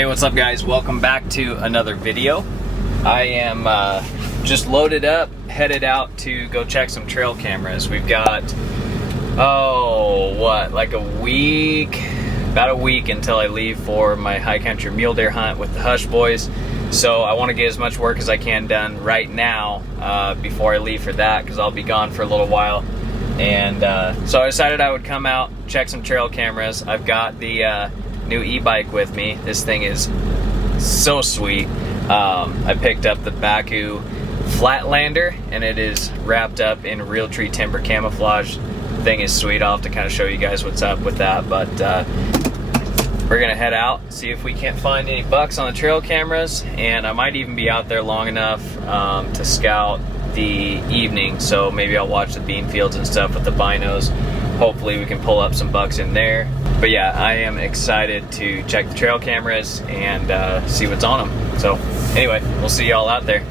Hey, what's up guys? Welcome back to another video. I am just loaded up, headed out to go check some trail cameras. We've got, like about a week until I leave for my high country mule deer hunt with the Hush Boys. So I want to get as much work as I can done right now before I leave for that, because I'll be gone for a little while. And so I decided I would come out, check some trail cameras. I've got the new e-bike with me. This thing is so sweet. I picked up the Baku Flatlander, and it is wrapped up in Realtree timber camouflage. The thing is sweet. I'll have to kind of show you guys what's up with that, but we're gonna head out, see if we can't find any bucks on the trail cameras, and I might even be out there long enough to scout the evening, so maybe I'll watch the bean fields and stuff with the binos. Hopefully we can pull up some bucks in there. But yeah, I am excited to check the trail cameras and see what's on them. So anyway, we'll see y'all out there.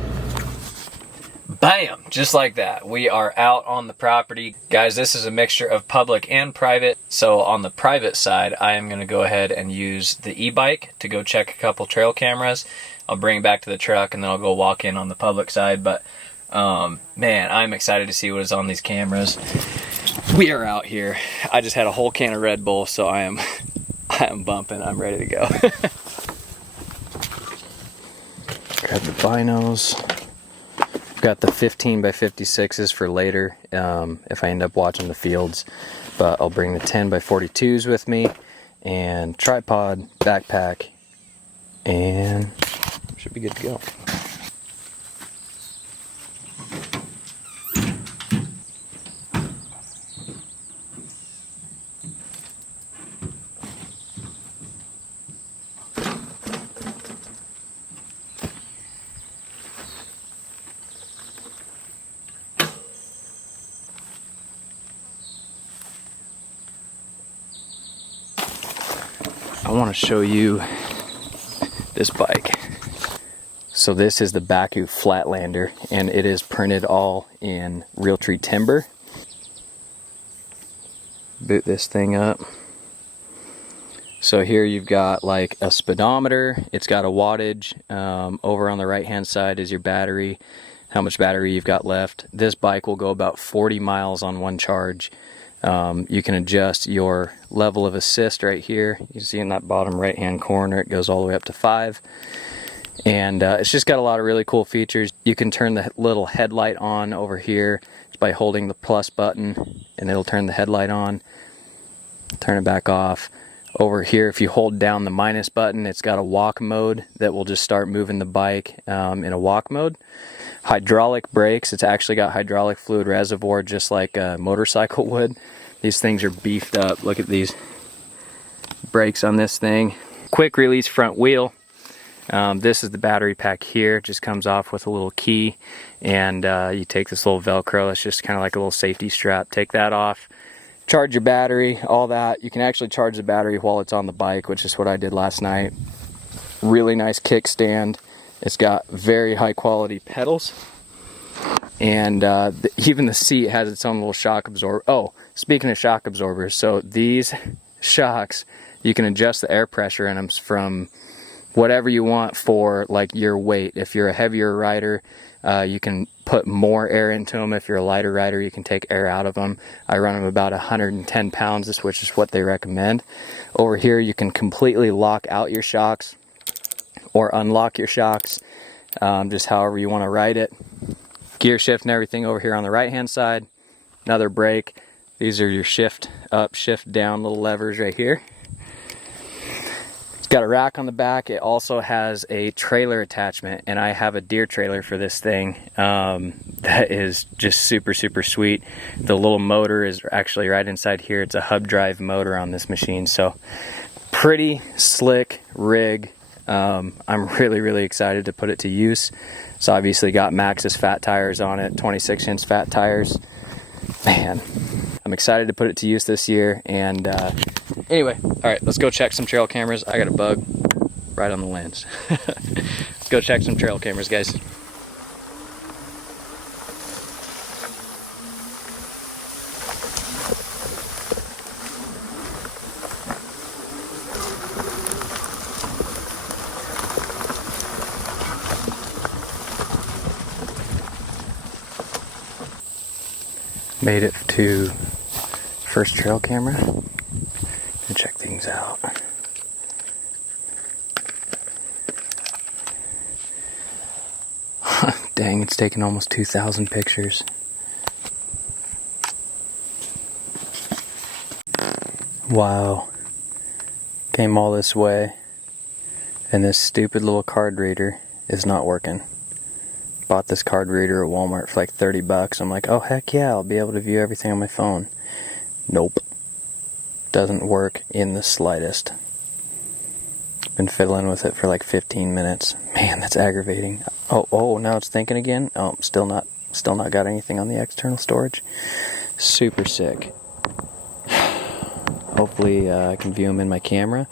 Bam! Just like that, we are out on the property. Guys, this is a mixture of public and private. So on the private side, I am gonna go ahead and use the e-bike to go check a couple trail cameras. I'll bring it back to the truck and then I'll go walk in on the public side. But man, I'm excited to see what is on these cameras. We are out here. I just had a whole can of Red Bull, so I am bumping. I'm ready to go. Grab the binos. Got the 15 by 56s for later if I end up watching the fields, but I'll bring the 10 by 42s with me, and tripod, backpack, and should be good to go. I want to show you this bike. So this is the Baku Flatlander, and it is printed all in Realtree timber. Boot this thing up. So here you've got like a speedometer. It's got a wattage. Over on the right hand side is your battery, how much battery you've got left. This bike will go about 40 miles on one charge. You can adjust your level of assist right here. You can see in that bottom right hand corner it goes all the way up to 5, and it's just got a lot of really cool features. You can turn the little headlight on over here just by holding the plus button, and it'll turn the headlight on. Turn it back off. Over here, if you hold down the minus button, it's got a walk mode that will just start moving the bike in a walk mode. Hydraulic brakes. It's actually got hydraulic fluid reservoir just like a motorcycle would. These things are beefed up. Look at these brakes on this thing. Quick release front wheel. This is the battery pack here. It just comes off with a little key, and you take this little Velcro. It's just kind of like a little safety strap. Take that off. Charge your battery, all that. You can actually charge the battery while it's on the bike, which is what I did last night. Really nice kickstand. It's got very high quality pedals, and even the seat has its own little shock absorber. Oh, speaking of shock absorbers, so these shocks, you can adjust the air pressure in them from whatever you want for like your weight. If you're a heavier rider, you can put more air into them. If you're a lighter rider, you can take air out of them. I run them about 110 pounds, which is what they recommend. Over here, you can completely lock out your shocks or unlock your shocks, just however you want to ride it. Gear shift and everything over here on the right hand side. Another brake. These are your shift up, shift down little levers right here. It's got a rack on the back. It also has a trailer attachment, and I have a deer trailer for this thing that is just super sweet. The little motor is actually right inside here. It's a hub drive motor on this machine, so pretty slick rig. I'm really excited to put it to use. It's obviously got Maxxis fat tires on it, 26-inch fat tires. Man, I'm excited to put it to use this year. And anyway, all right, let's go check some trail cameras. I got a bug right on the lens. Let's go check some trail cameras, guys. to first trail camera and check things out. Dang, it's taken almost 2,000 pictures. Wow. Came all this way, and this stupid little card reader is not working. Bought this card reader at Walmart for like 30 bucks. I'm like, oh heck yeah, I'll be able to view everything on my phone. Nope. Doesn't work in the slightest. Been fiddling with it for like 15 minutes. Man, that's aggravating. Oh, now it's thinking again. Oh, still not got anything on the external storage. Super sick. Hopefully I can view them in my camera.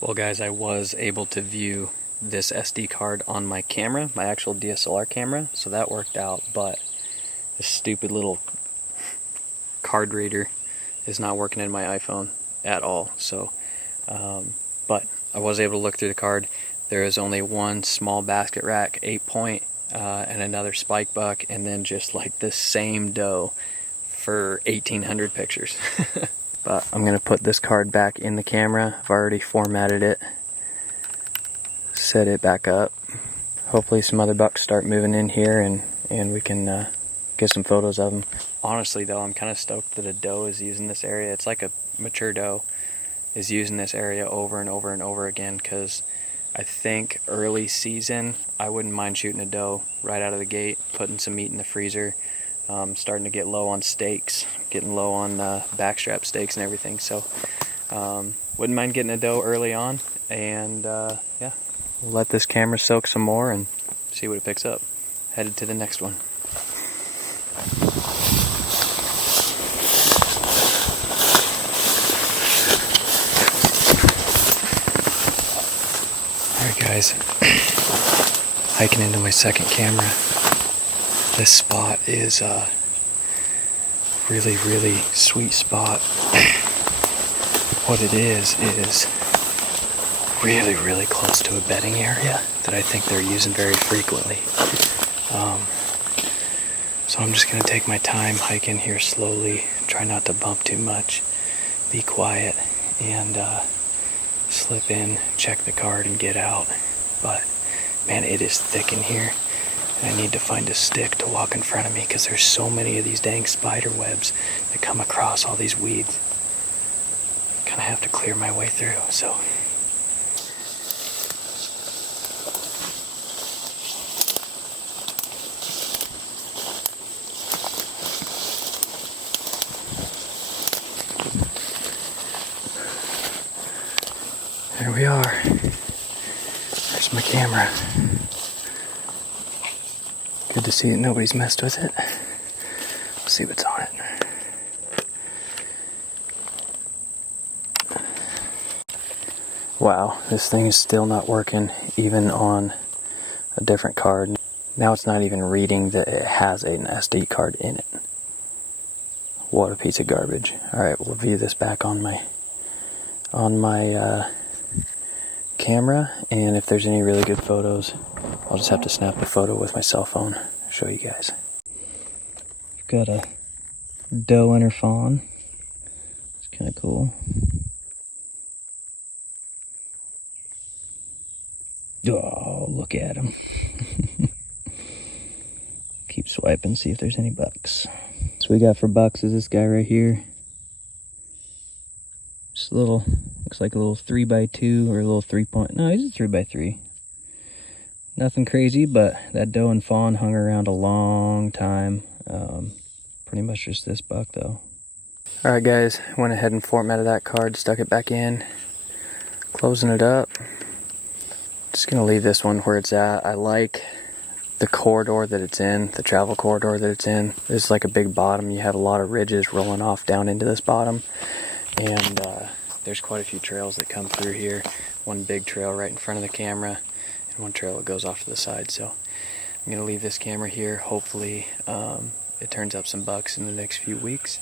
Well guys, I was able to view this SD card on my camera, my actual DSLR camera, so that worked out, but this stupid little card reader is not working in my iPhone at all. So but I was able to look through the card. There is only one small basket rack 8-point and another spike buck, and then just like the same doe for 1,800 pictures. But I'm gonna put this card back in the camera. I've already formatted it, set it back up. Hopefully some other bucks start moving in here and we can get some photos of them. Honestly though, I'm kind of stoked that a doe is using this area. It's like a mature doe is using this area over and over and over again, because I think early season I wouldn't mind shooting a doe right out of the gate, putting some meat in the freezer. Starting to get low on steaks, getting low on backstrap steaks and everything, so wouldn't mind getting a doe early on, and yeah, we'll let this camera soak some more and see what it picks up. Headed to the next one. Alright guys, hiking into my second camera. This spot is a really, really sweet spot. What it is really, really close to a bedding area that I think they're using very frequently. So I'm just going to take my time, hike in here slowly, try not to bump too much, be quiet, and slip in, check the card, and get out. But man, it is thick in here. I need to find a stick to walk in front of me, because there's so many of these dang spider webs that come across all these weeds. Kind of have to clear my way through, so. There we are. There's my camera. Good to see that nobody's messed with it. Let's see what's on it. Wow, this thing is still not working, even on a different card. Now it's not even reading that it has an SD card in it. What a piece of garbage. Alright, we'll view this back on my camera, and if there's any really good photos, I'll just have to snap a photo with my cell phone, show you guys. I've got a doe and her fawn. It's kind of cool. Oh, look at him. Keep swiping, see if there's any bucks. So we got for bucks is this guy right here. Just a little, looks like a little 3x2 or a little 3-point. No, he's a 3x3. Nothing crazy, but that doe and fawn hung around a long time. Pretty much just this buck though. Alright guys, went ahead and formatted that card, stuck it back in, closing it up. Just gonna leave this one where it's at. I like the corridor that it's in, the travel corridor that it's in. This is like a big bottom. You have a lot of ridges rolling off down into this bottom. And there's quite a few trails that come through here. One big trail right in front of the camera, and one trail that goes off to the side. So I'm gonna leave this camera here. Hopefully it turns up some bucks in the next few weeks.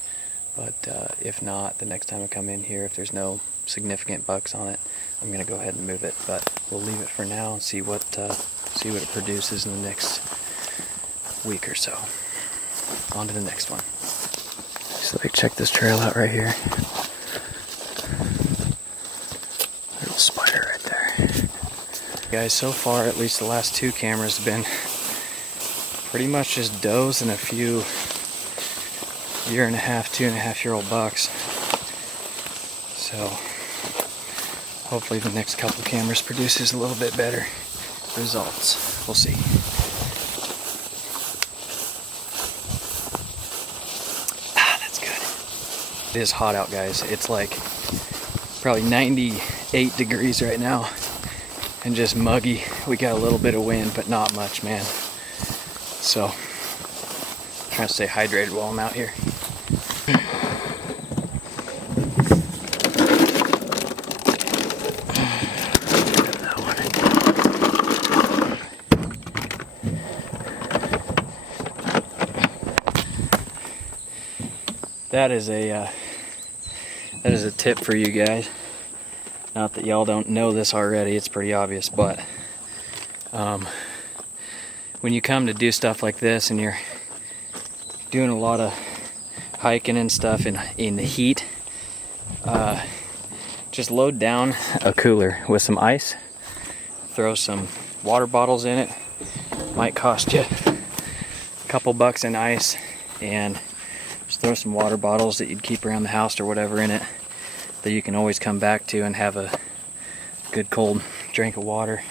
But if not, the next time I come in here, if there's no significant bucks on it, I'm gonna go ahead and move it. But we'll leave it for now and see what it produces in the next week or so. on to the next one. So like, check this trail out right here. Little spider right there. Guys, so far, at least the last 2 cameras have been pretty much just does and a few 1.5, 2.5-year-old bucks. So hopefully the next couple cameras produces a little bit better results. We'll see. That's good. It is hot out, guys. It's like probably 98 degrees right now and just muggy. We got a little bit of wind, but not much, man. So trying to stay hydrated while I'm out here. That is a tip for you guys. Not that y'all don't know this already, it's pretty obvious, but when you come to do stuff like this and you're doing a lot of hiking and stuff in the heat, just load down a cooler with some ice, throw some water bottles in it. Might cost you a couple bucks in ice, and just throw some water bottles that you'd keep around the house or whatever in it that you can always come back to and have a good cold drink of water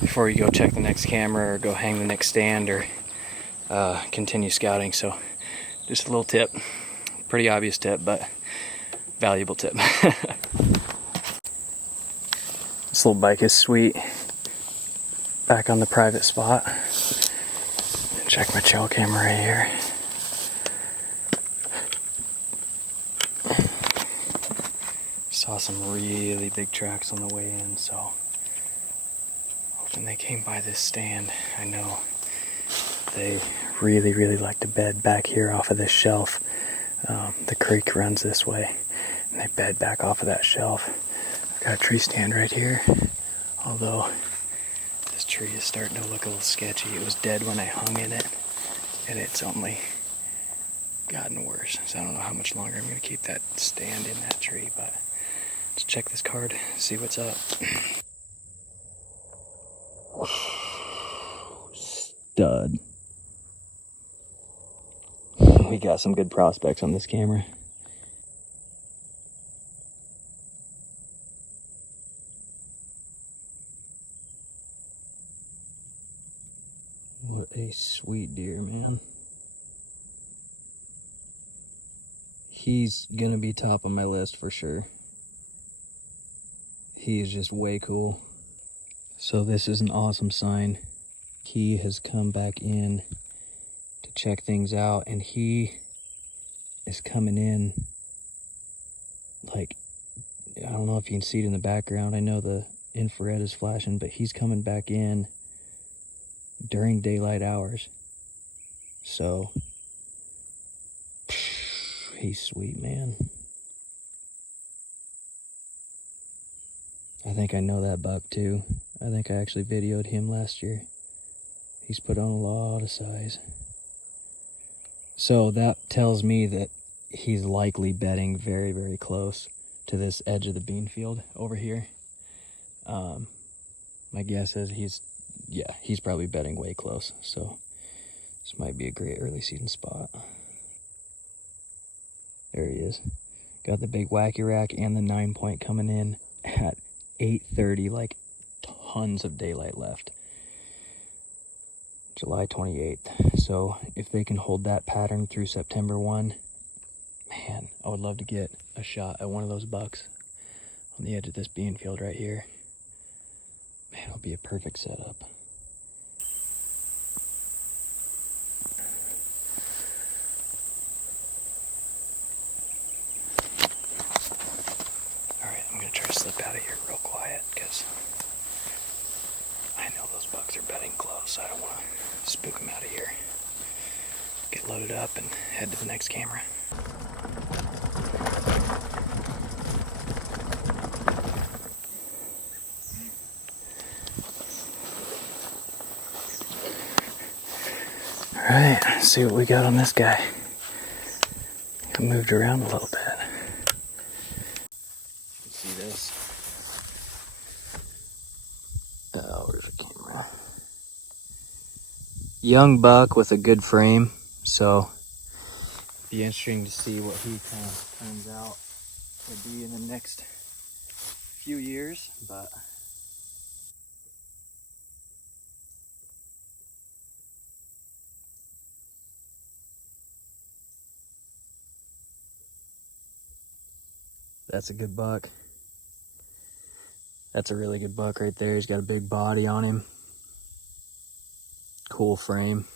before you go check the next camera or go hang the next stand or continue scouting. So just a little tip, pretty obvious tip, but valuable tip. This little bike is sweet. Back on the private spot. Check my trail camera right here. Saw some really big tracks on the way in, so hoping they came by this stand. I know they really like to bed back here off of this shelf. The creek runs this way, and they bed back off of that shelf. I've got a tree stand right here, although this tree is starting to look a little sketchy. It was dead when I hung in it, and it's only gotten worse. So I don't know how much longer I'm going to keep that stand in that tree, but let's check this card, see what's up. Stud. We got some good prospects on this camera. What a sweet deer, man. He's gonna be top on my list for sure. He is just way cool. So this is an awesome sign. He has come back in to check things out, and he is coming in like, I don't know if you can see it in the background. I know the infrared is flashing, but he's coming back in during daylight hours. So he's sweet, man. I think I know that buck too. I think I actually videoed him last year. He's put on a lot of size. So that tells me that he's likely bedding very close to this edge of the bean field over here. My guess is he's probably bedding way close. So this might be a great early season spot. There he is. Got the big wacky rack and the 9-point coming in at 8:30, like tons of daylight left. July 28th. So if they can hold that pattern through September 1, man, I would love to get a shot at one of those bucks on the edge of this bean field right here. Man, it'll be a perfect setup. Alright, I'm going to try to slip out of here real quiet because I know those bucks are bedding close, so I don't want to spook them out of here. Get loaded up and head to the next camera. Alright, Let's see what we got on this guy. It moved around a little bit. See this? Oh, where's the camera? Young buck with a good frame, so be interesting to see what he kind of turns out to be in the next few years, but that's a good buck. That's a really good buck right there. He's got a big body on him. Cool frame.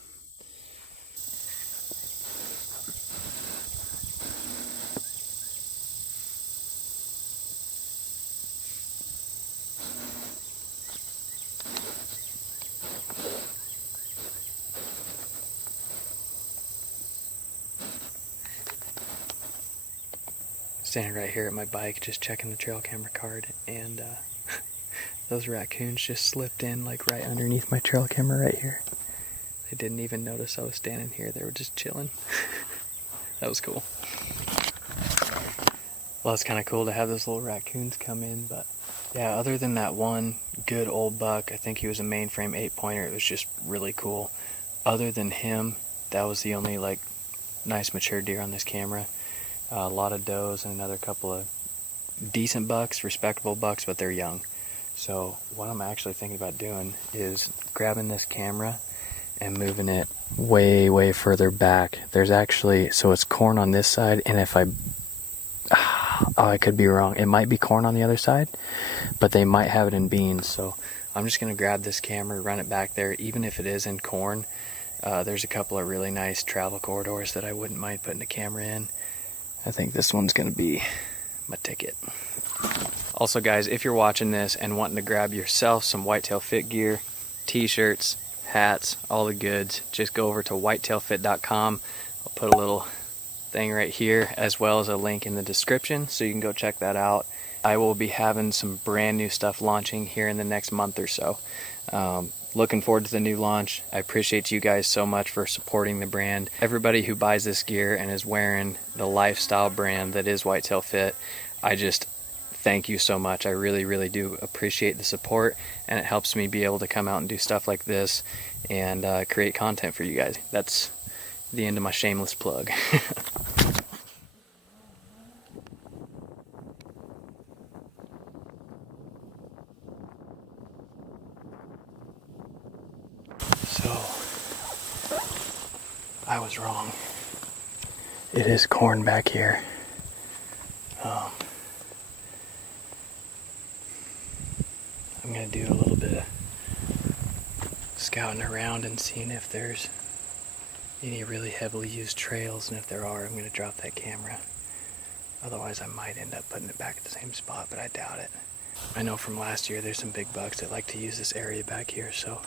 Standing right here at my bike, just checking the trail camera card, and those raccoons just slipped in like right underneath my trail camera right here. They didn't even notice I was standing here. They were just chilling. That was cool. Well, it's kind of cool to have those little raccoons come in, but yeah, other than that one good old buck, I think he was a mainframe 8-pointer. It was just really cool. Other than him, that was the only like nice mature deer on this camera. A lot of does and another couple of decent bucks, respectable bucks, but they're young. So what I'm actually thinking about doing is grabbing this camera and moving it way further back. There's actually, so it's corn on this side, and if I could be wrong. It might be corn on the other side, but they might have it in beans. So I'm just going to grab this camera, run it back there, even if it is in corn. There's a couple of really nice travel corridors that I wouldn't mind putting a camera in. I think this one's going to be my ticket. Also guys, if you're watching this and wanting to grab yourself some Whitetail Fit gear, t-shirts, hats, all the goods, just go over to whitetailfit.com. I'll put a little thing right here as well as a link in the description so you can go check that out. I will be having some brand new stuff launching here in the next month or so. Looking forward to the new launch. I appreciate you guys so much for supporting the brand. Everybody who buys this gear and is wearing the lifestyle brand that is Whitetail Fit, I just thank you so much. I really do appreciate the support, and it helps me be able to come out and do stuff like this and create content for you guys. That's the end of my shameless plug. So, I was wrong. It is corn back here. I'm going to do a little bit of scouting around and seeing if there's any really heavily used trails, and if there are, I'm going to drop that camera. Otherwise I might end up putting it back at the same spot, but I doubt it. I know from last year there's some big bucks that like to use this area back here, so I'll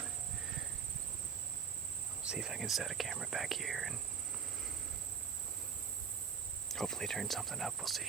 see if I can set a camera back here and hopefully turn something up. We'll see.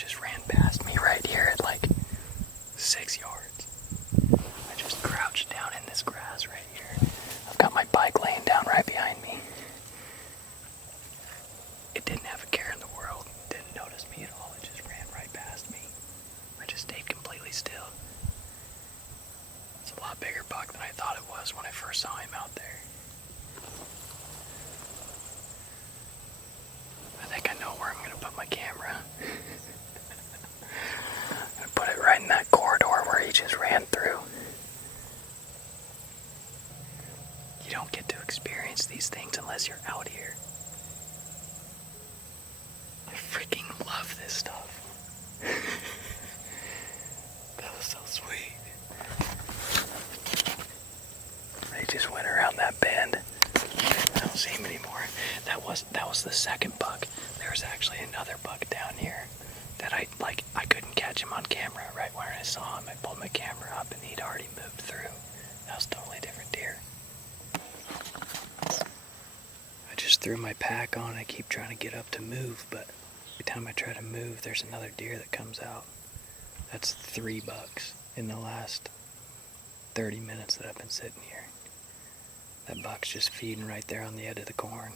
just ran past me right here at like 6 yards. I just crouched down in this grass right here. I've got my bike laying down right behind me. It didn't have a care in the world. Didn't notice me at all. It just ran right past me. I just stayed completely still. It's a lot bigger buck than I thought it was when I first saw him out there. I think I know where I'm going to put my camera. I'm going to put it right in that corridor where he just ran through. You don't get to experience these things unless you're out here. I freaking love this stuff. That was so sweet. They just went around that bend. I don't see him anymore. That was the second buck. There's actually another buck down here that I couldn't catch him on camera. Right when I saw him, I pulled my camera up and he'd already moved through. That was a totally different deer. I just threw my pack on. I keep trying to get up to move, but every time I try to move, there's another deer that comes out. That's 3 bucks in the last 30 minutes that I've been sitting here. That buck's just feeding right there on the edge of the corn.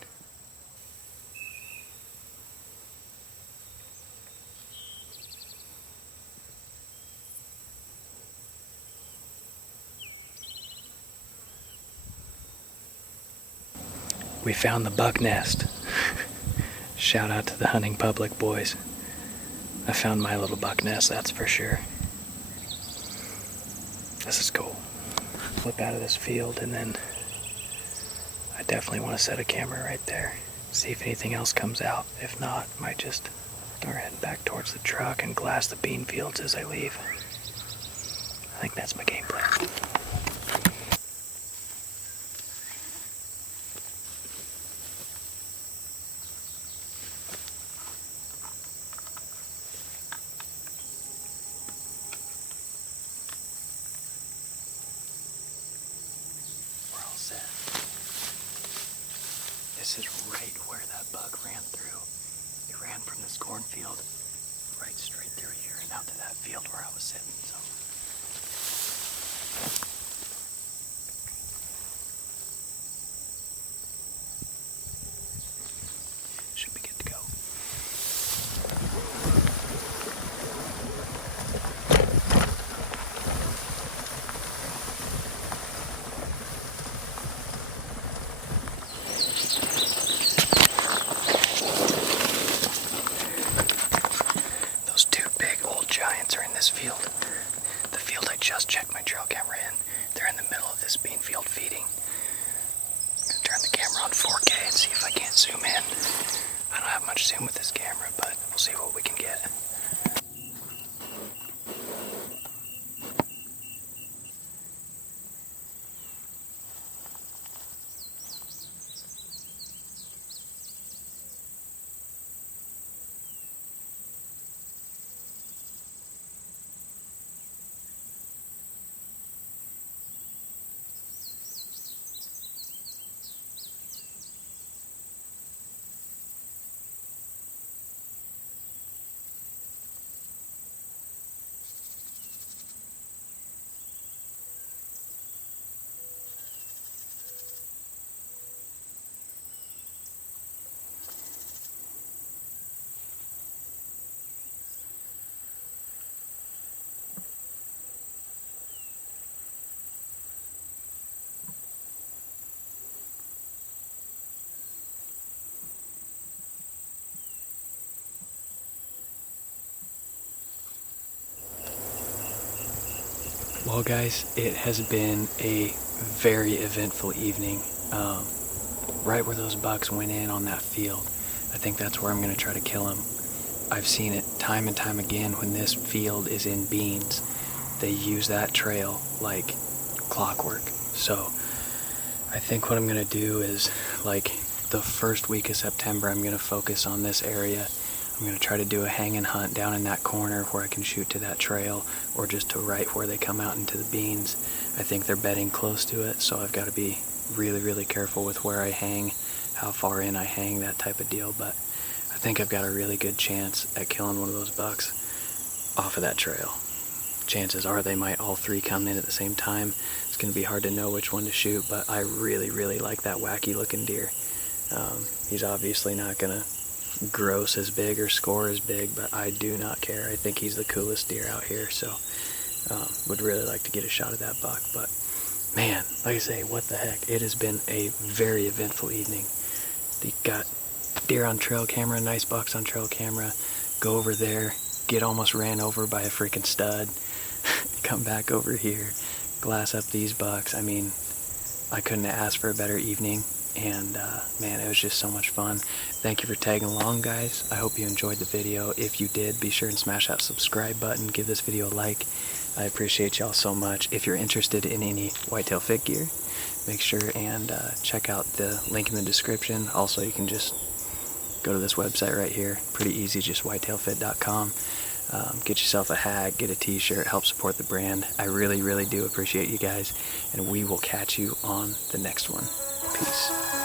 We found the buck nest. Shout out to the hunting public, boys. I found my little buck nest, that's for sure. This is cool. Flip out of this field and then I definitely want to set a camera right there. See if anything else comes out. If not, I might just start heading back towards the truck and glass the bean fields as I leave. I think that's my game plan. This is right where that buck ran through. He ran from this cornfield right straight through here and out to that field where I was sitting. So should be good to go. Field. The field I just checked my trail camera in. They're in the middle of this bean field feeding. I'm going to turn the camera on 4K and see if I can't zoom in. I don't have much zoom with this camera, but we'll see what we can get. Well guys, it has been a very eventful evening. Right where those bucks went in on that field, I think that's where I'm going to try to kill them. I've seen it time and time again when this field is in beans. They use that trail like clockwork. So I think what I'm going to do is, like, the first week of September, I'm going to focus on this area. I'm going to try to do a hang and hunt down in that corner where I can shoot to that trail, or just to right where they come out into the beans. I think they're bedding close to it, so I've got to be really, really careful with where I hang, how far in I hang, that type of deal. But I think I've got a really good chance at killing one of those bucks off of that trail. Chances are they might all three come in at the same time. It's going to be hard to know which one to shoot, but I really, really like that wacky looking deer. He's obviously not going to gross as big or score as big, but I do not care. I think he's the coolest deer out here, so would really like to get a shot at that buck. But man, like I say, what the heck, it has been a very eventful evening. You got deer on trail camera, nice bucks on trail camera, go over there, get almost ran over by a freaking stud, come back over here, glass up these bucks. I mean, I couldn't ask for a better evening, and man, it was just so much fun. Thank you for tagging along, guys. I hope you enjoyed the video. If you did, be sure and smash that subscribe button, give this video a like. I appreciate y'all so much. If you're interested in any Whitetail Fit gear, make sure and check out the link in the description. Also, you can just go to this website right here. Pretty easy, just whitetailfit.com. Get yourself a hat, get a t-shirt, help support the brand. I really, really do appreciate you guys, and we will catch you on the next one. Peace.